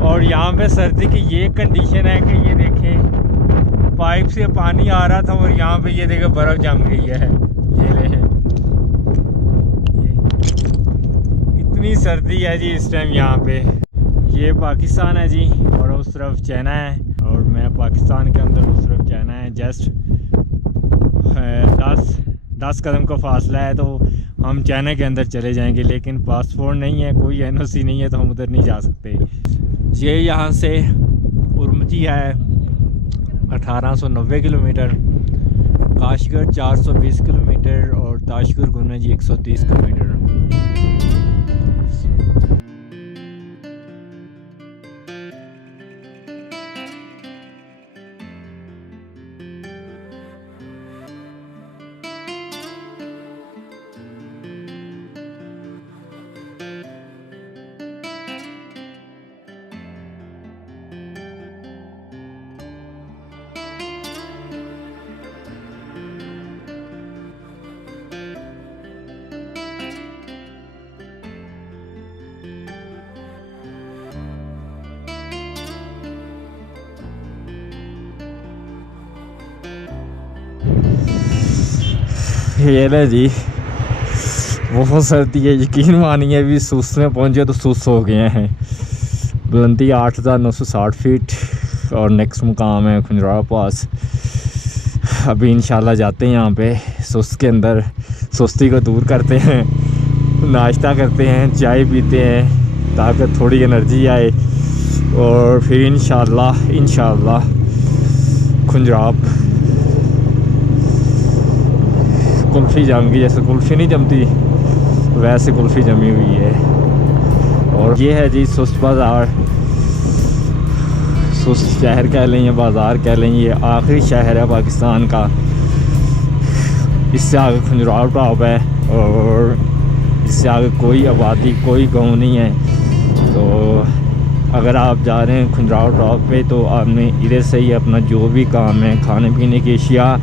और यहाँ पे सर्दी की ये कंडीशन है कि ये देखें पाइप से पानी आ रहा था और यहाँ पे ये देखें बर्फ़ जम गई है। ये ले इतनी सर्दी है जी इस टाइम यहाँ पे। ये पाकिस्तान है जी और उस तरफ चाइना है और मैं पाकिस्तान के अंदर, उस तरफ चाइना है। जस्ट 10 कदम का फासला है तो हम चाइना के अंदर चले जाएंगे, लेकिन पासपोर्ट नहीं है, कोई एनओसी नहीं है तो हम उधर नहीं जा सकते। ये यहाँ से उरमची है 1890 किलोमीटर, काशगढ़ 420 किलोमीटर और ताशगढ़ गुना जी 130 किलोमीटर। ये ले जी बहुत सर्दी है, यकीन मानिए अभी सुस्त में पहुंचे तो सुस्त हो गए हैं। बुलंदी 8960 फीट और नेक्स्ट मुकाम है खुंजराव पास। अभी इंशाल्लाह जाते हैं यहाँ पे सुस्त के अंदर, सुस्ती को दूर करते हैं, नाश्ता करते हैं, चाय पीते हैं ताकि थोड़ी एनर्जी आए और फिर इंशाल्लाह खुंजराव कुल्फ़ी जम गई। जैसे कुल्फ़ी नहीं जमती वैसे कुल्फ़ी जमी हुई है। और ये है जी सुस्त बाज़ार, सुस्त शहर कह लें या बाज़ार कह लें, ये आखिरी शहर है पाकिस्तान का। इससे आगे खुंजराव टॉप है और इससे आगे कोई आबादी, कोई गांव नहीं है। तो अगर आप जा रहे हैं खुंजराव टॉप पे तो आपने इधर से ही अपना जो भी काम है, खाने पीने की अशिया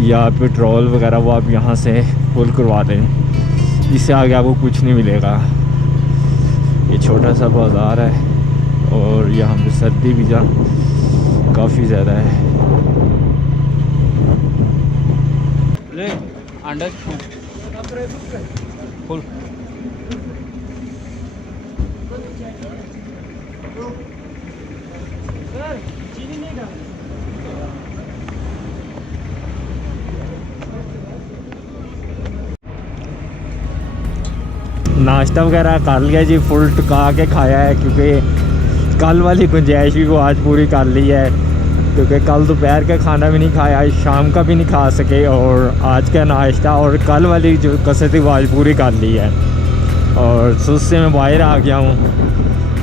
या पेट्रोल वगैरह, वो आप यहाँ से फुल करवा दें। इससे आगे आपको कुछ नहीं मिलेगा। ये छोटा सा बाज़ार है और यहाँ पे सर्दी भी काफ़ी ज़्यादा है। फुल नाश्ता वगैरह कर लिया जी, फुल टका के खाया है क्योंकि कल वाली गुंजाइश भी वो आज पूरी कर ली है। क्योंकि कल दोपहर का खाना भी नहीं खाया, आज शाम का भी नहीं खा सके और आज का नाश्ता और कल वाली जो कसरत वो आज पूरी कर ली है। और सुस्त से मैं बाहर आ गया हूँ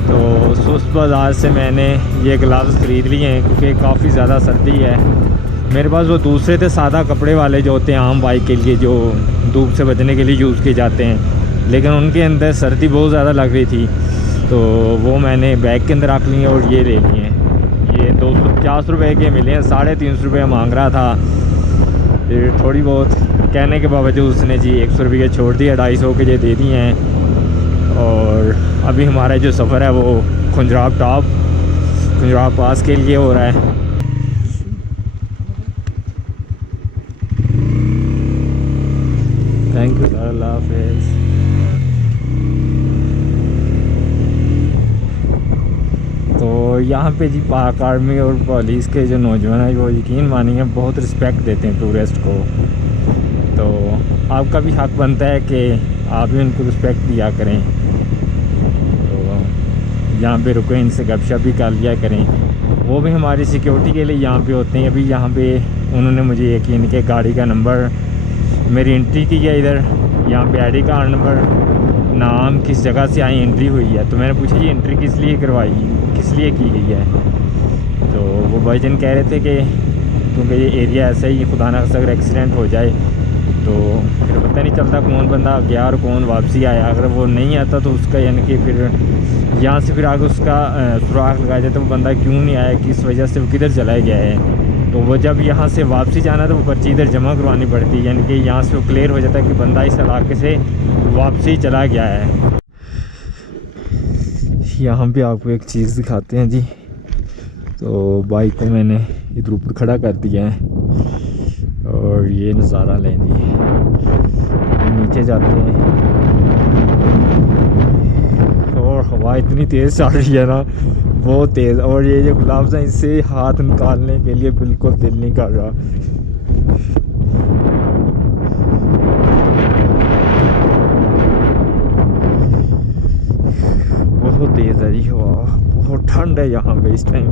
तो सुस्त बाज़ार से मैंने ये ग्लव्स ख़रीद लिए हैं क्योंकि काफ़ी ज़्यादा सर्दी है। मेरे पास वो दूसरे थे सादा कपड़े वाले जो होते हैं आम बाइक के लिए, जो धूप से बचने के लिए यूज़ किए जाते हैं, लेकिन उनके अंदर सर्दी बहुत ज़्यादा लग रही थी तो वो मैंने बैग के अंदर रख लिए और ये ले लिए हैं। ये 250 रुपये के मिले हैं, 350 रुपये मांग रहा था। फिर थोड़ी बहुत कहने के बावजूद उसने जी 100 रुपये छोड़ दिए, 250 के ये दे दिए हैं। और अभी हमारा जो सफ़र है वो खुंजराव टॉप, खुंजराव पास के लिए हो रहा है। थैंक यू, अल्लाह हाफ़िज़। तो यहाँ पे जी पाक आर्मी और पुलिस के जो नौजवान हैं वो यकीन मानिए बहुत रिस्पेक्ट देते हैं टूरिस्ट को। तो आपका भी हक बनता है कि आप भी उनको रिस्पेक्ट दिया करें। तो यहाँ पे रुके, इनसे गपशप भी कर लिया करें। वो भी हमारी सिक्योरिटी के लिए यहाँ पे होते हैं। अभी यहाँ पे उन्होंने मुझे यकीन के गाड़ी का नंबर, मेरी एंट्री की है इधर, यहाँ पे आईडी कार्ड नंबर, नाम, किस जगह से आई एंट्री हुई है। तो मैंने पूछा ये एंट्री किस लिए करवाई, किस लिए की गई है। तो वो भाईजान कह रहे थे कि क्योंकि ये एरिया ऐसा ही, खुदा ना खास्ता अगर एक्सीडेंट हो जाए तो फिर पता नहीं चलता कौन बंदा गया और कौन वापसी आया। अगर वो नहीं आता तो उसका यानी कि फिर यहाँ से फिर आगे उसका सुराग लगाया जाता है, वो बंदा क्यों नहीं आया, किस वजह से वो किधर चला गया है। तो वो जब यहाँ से वापसी जाना तो वो पर्ची इधर जमा करवानी पड़ती है, यानी कि यहाँ से वो क्लियर हो जाता है कि बंदा इस इलाके से वापसी चला गया है। यहाँ पे आपको एक चीज़ दिखाते हैं जी। तो बाइक को मैंने इधर ऊपर खड़ा कर दिया है और ये नज़ारा लें जी। नीचे जाते हैं और हवा इतनी तेज़ चल रही है ना, बहुत तेज़। और ये जो ग्लव्स हैं इससे हाथ निकालने के लिए बिल्कुल दिल नहीं कर रहा। बहुत तेज़ है जी हवा, बहुत ठंड है यहाँ पे इस टाइम।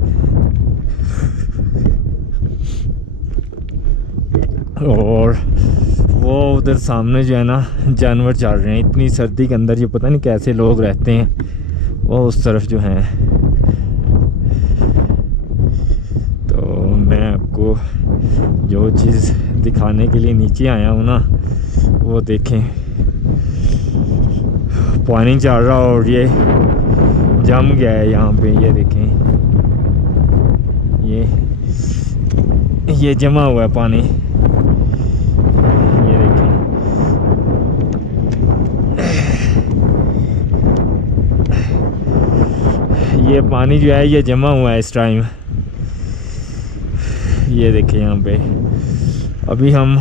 और वो उधर सामने जो है ना जानवर चल रहे हैं। इतनी सर्दी के अंदर ये पता नहीं कैसे लोग रहते हैं। वो उस तरफ जो हैं। तो मैं आपको जो चीज़ दिखाने के लिए नीचे आया हूँ ना, वो देखें, पानी चल रहा और ये जम गया है यहाँ पे। ये देखें, ये जमा हुआ है पानी। ये देखें, ये पानी जो है ये जमा हुआ है इस टाइम। ये देखें यहाँ पे। अभी हम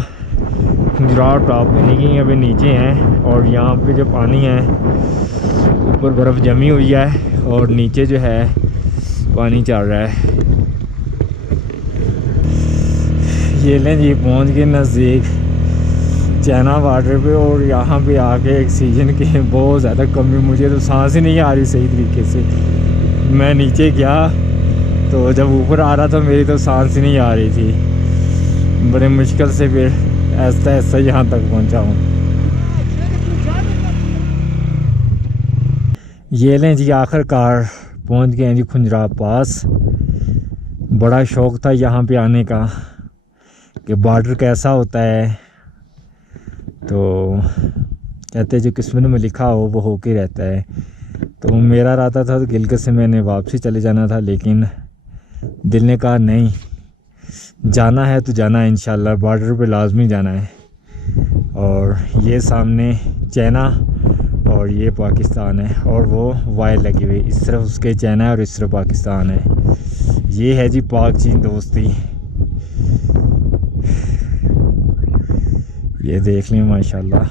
खंजरार टॉप पे नहीं, अभी नीचे हैं। और यहाँ पे जो पानी है ऊपर बर्फ़ जमी हुई है और नीचे जो है पानी चल रहा है। ये लें जी, पहुँच गए नज़दीक चाइना बॉर्डर पे। और यहाँ पे आके ऑक्सीजन की बहुत ज़्यादा कमी, मुझे तो सांस ही नहीं आ रही सही तरीके से। मैं नीचे गया तो जब ऊपर आ रहा था मेरी तो सांस ही नहीं आ रही थी। बड़े मुश्किल से फिर ऐसा ऐसा यहाँ तक पहुँचा हूँ। ये लें जी, आखिरकार पहुँच गए हैं जी खुंजरार पास। बड़ा शौक़ था यहाँ पे आने का कि बॉर्डर कैसा होता है। तो कहते जो किस्मत में लिखा हो वो होके रहता है। तो मेरा रहता था तो गिलगित से मैंने वापसी चले जाना था, लेकिन दिल ने कहा नहीं, जाना है तो जाना है इंशाल्लाह, बॉर्डर पे लाजमी जाना है। और ये सामने चाइना और ये पाकिस्तान है और वो वायर लगी हुई, इस तरफ उसके चाइना है और इस तरफ पाकिस्तान है। ये है जी पाक चीन दोस्ती। ये देख लें माशाल्लाह।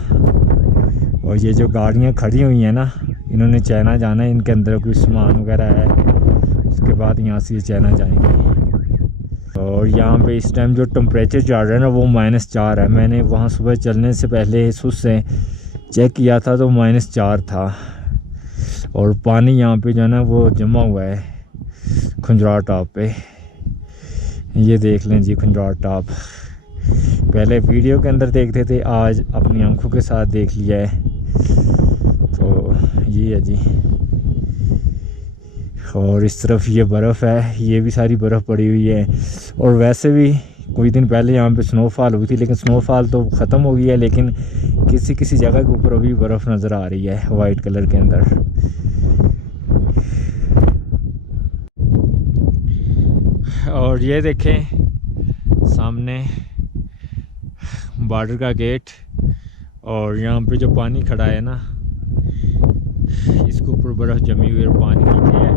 और ये जो गाड़ियाँ खड़ी हुई हैं ना, इन्होंने चाइना जाना है, इनके अंदर कोई सामान वगैरह है, उसके बाद यहाँ से ये चाइना जाएंगे। और यहाँ पे इस टाइम जो टेम्परेचर चल रहा है ना वो -4 है। मैंने वहाँ सुबह चलने से पहले सुस से चेक किया था तो -4 था। और पानी यहाँ पे जो है ना वो जमा हुआ है खुंजरार टॉप पे। ये देख लें जी खुंजरार टॉप। पहले वीडियो के अंदर देखते थे, आज अपनी आंखों के साथ देख लिया है। तो ये है जी। और इस तरफ ये बर्फ़ है, ये भी सारी बर्फ़ पड़ी हुई है। और वैसे भी कुछ दिन पहले यहाँ पे स्नोफॉल हुई थी, लेकिन स्नोफॉल तो ख़त्म हो गई है। लेकिन किसी किसी जगह के ऊपर अभी बर्फ़ नज़र आ रही है वाइट कलर के अंदर। और ये देखें सामने बॉर्डर का गेट। और यहाँ पे जो पानी खड़ा है ना, इसके ऊपर बर्फ़ जमी हुई है, पानी नीचे है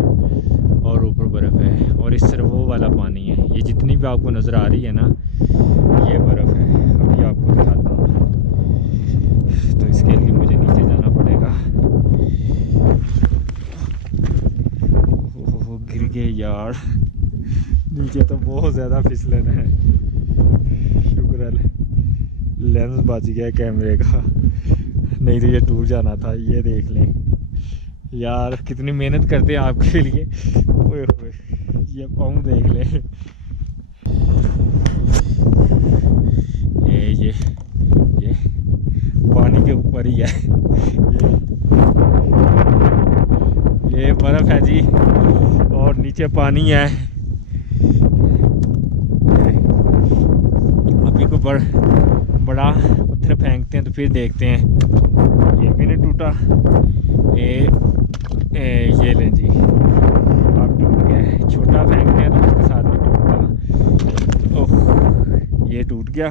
और ऊपर बर्फ़ है। और इस तरफ वो वाला पानी है। ये जितनी भी आपको नज़र आ रही है ना, ये बर्फ़ है। अभी आपको दिखाता हूँ। तो इसके लिए मुझे नीचे जाना पड़ेगा। ओह गिर गए यार, नीचे तो बहुत ज़्यादा फिसलन है। शुक्र है लेंस बच गया कैमरे का, नहीं तो ये टूट जाना था। ये देख लें यार, कितनी मेहनत करते हैं आपके लिए। ओए होए, ये पाँव देख लें। ये पानी के ऊपर ही है। ये बर्फ़ है जी और नीचे पानी है। अभी को बड़ा पत्थर फेंकते हैं तो फिर देखते हैं। ये भी नहीं टूटा। ये लें जी, अब टूट गया। छोटा फेंकते हैं तो उसके साथ भी टूटता। ओह, ये टूट गया।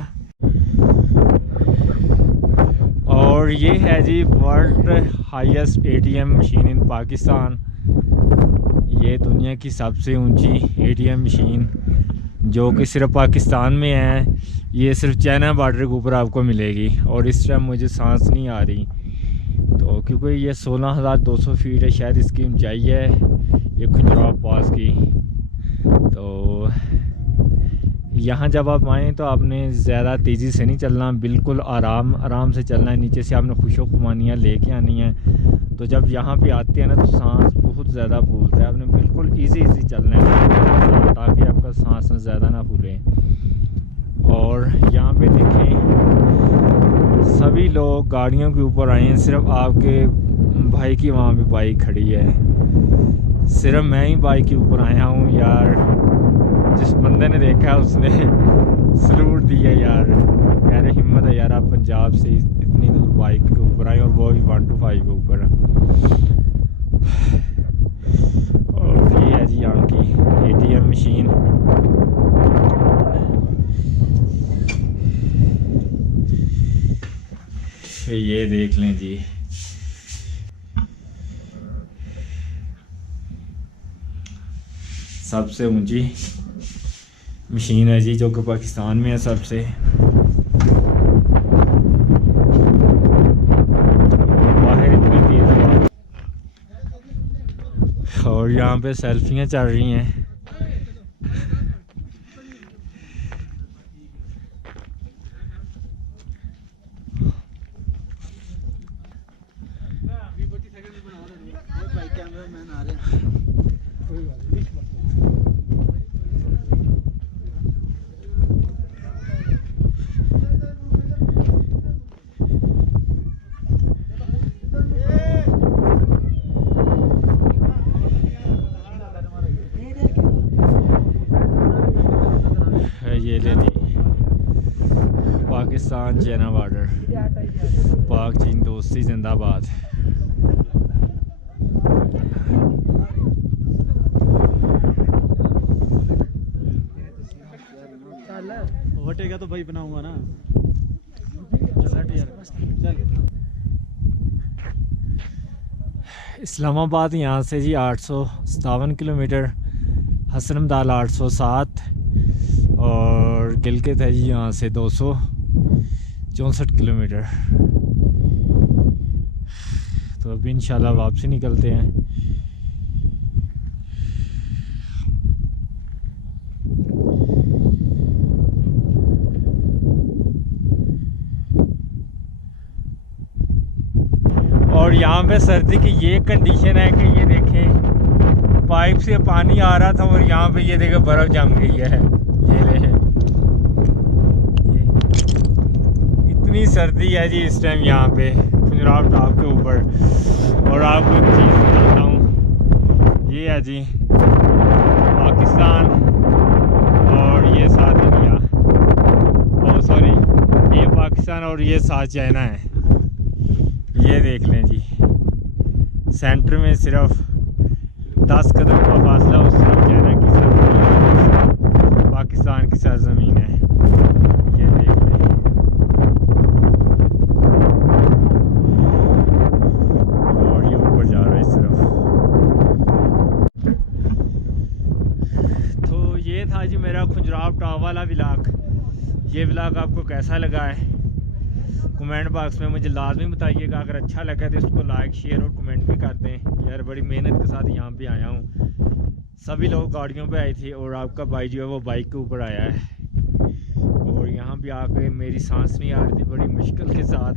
और ये है जी वर्ल्ड हाईएस्ट ATM मशीन इन पाकिस्तान। ये दुनिया की सबसे ऊंची एटीएम मशीन जो कि सिर्फ पाकिस्तान में है, ये सिर्फ चाइना बॉर्डर के ऊपर आपको मिलेगी। और इस टाइम मुझे सांस नहीं आ रही, तो क्योंकि ये 16,200 फीट है शायद इसकी ऊंचाई है ये खुजराव पास की। तो यहाँ जब आप आएँ तो आपने ज़्यादा तेज़ी से नहीं चलना, बिल्कुल आराम से चलना है। नीचे से आपने खुशो-खुमानियाँ लेके आनी है। तो जब यहाँ पे आते हैं ना तो सांस बहुत ज़्यादा फूलता है, आपने बिल्कुल इजी चलना है ताकि आपका सांस ज़्यादा ना फूले। और यहाँ पे देखें सभी लोग गाड़ियों के ऊपर आए हैं, सिर्फ आपके भाई की वहाँ पे बाइक खड़ी है, सिर्फ मैं ही बाइक के ऊपर आया हूँ यार। जिस बंदे ने देखा उसने सलूट दिया यार, कह रहे हिम्मत है यार आप पंजाब से इतनी दूर बाइक के ऊपर आए और वो भी 125 के ऊपर। और ये है जी यहाँ की एटीएम मशीन। ये देख लें जी, सबसे ऊंची मशीन है जी जो कि पाकिस्तान में है सबसे। बाहर इतनी तेज हवा और यहाँ पे सेल्फियाँ चल रही हैं। ये ले जी पाकिस्तान चाइना बॉर्डर, पाक चीन दोस्ती जिंदाबाद। ओवरटेक तो भाई बनाऊंगा ना। चल इस्लामाबाद यहाँ से जी 857 किलोमीटर, हसनमदाल 807 और गिलगित है जी यहाँ से 264 किलोमीटर। तो अभी इंशाल्लाह वापसी निकलते हैं। और यहाँ पे सर्दी की ये कंडीशन है कि ये देखें पाइप से पानी आ रहा था और यहाँ पे ये देखें बर्फ़ जम गई है। ये ले इतनी सर्दी है जी इस टाइम यहाँ पे खुजराव टॉप के ऊपर। और आपको एक चीज़ बताता हूँ, ये है जी पाकिस्तान और ये साथ इंडिया, और सॉरी ये पाकिस्तान और ये साथ चाइना है। ये देख लें जी, सेंटर में सिर्फ 10 कदम का फासला, उस तरफ चाइना की सरजमीन, पाकिस्तान की सरजमीन है। ये देख लें। और ये ऊपर जा रहा है इस तरफ। तो ये था जी मेरा खुजराव टॉप वाला व्लॉग। ये व्लॉग आपको कैसा लगा है कमेंट बॉक्स में मुझे लाजमी बताइएगा। अगर अच्छा लगा तो इसको लाइक शेयर और कमेंट भी कर दें। यार बड़ी मेहनत के साथ यहाँ पे आया हूँ, सभी लोग गाड़ियों पे आए थे और आपका भाई जो है वो बाइक के ऊपर आया है। और यहाँ पे आके मेरी सांस नहीं आ रही थी, बड़ी मुश्किल के साथ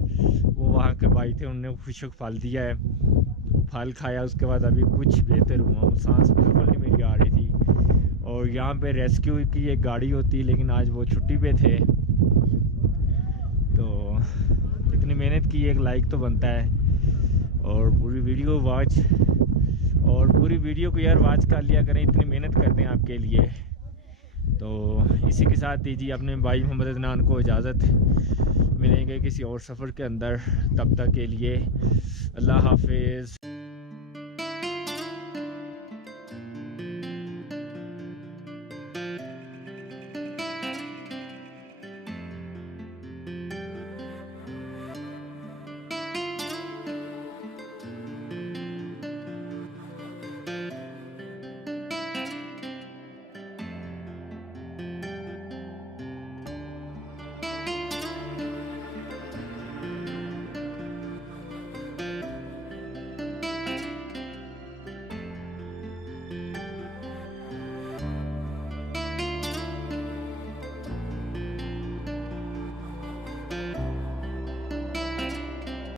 वो वहाँ के भाई थे उन्होंने खुशक फल दिया है, वो फल खाया, उसके बाद अभी कुछ बेहतर हुआ हूँ, सांस बिल्कुल नहीं मेरी आ रही थी। और यहाँ पे रेस्क्यू की एक गाड़ी होती लेकिन आज वो छुट्टी पे थे, तो इतनी मेहनत की एक लाइक तो बनता है। और पूरी वीडियो को यार वॉच कर लिया करें, इतनी मेहनत करते हैं आपके लिए। तो इसी के साथ दीजिए अपने भाई मोहम्मद अदनान को इजाज़त, मिलेंगे किसी और सफ़र के अंदर, तब तक के लिए अल्लाह हाफिज़।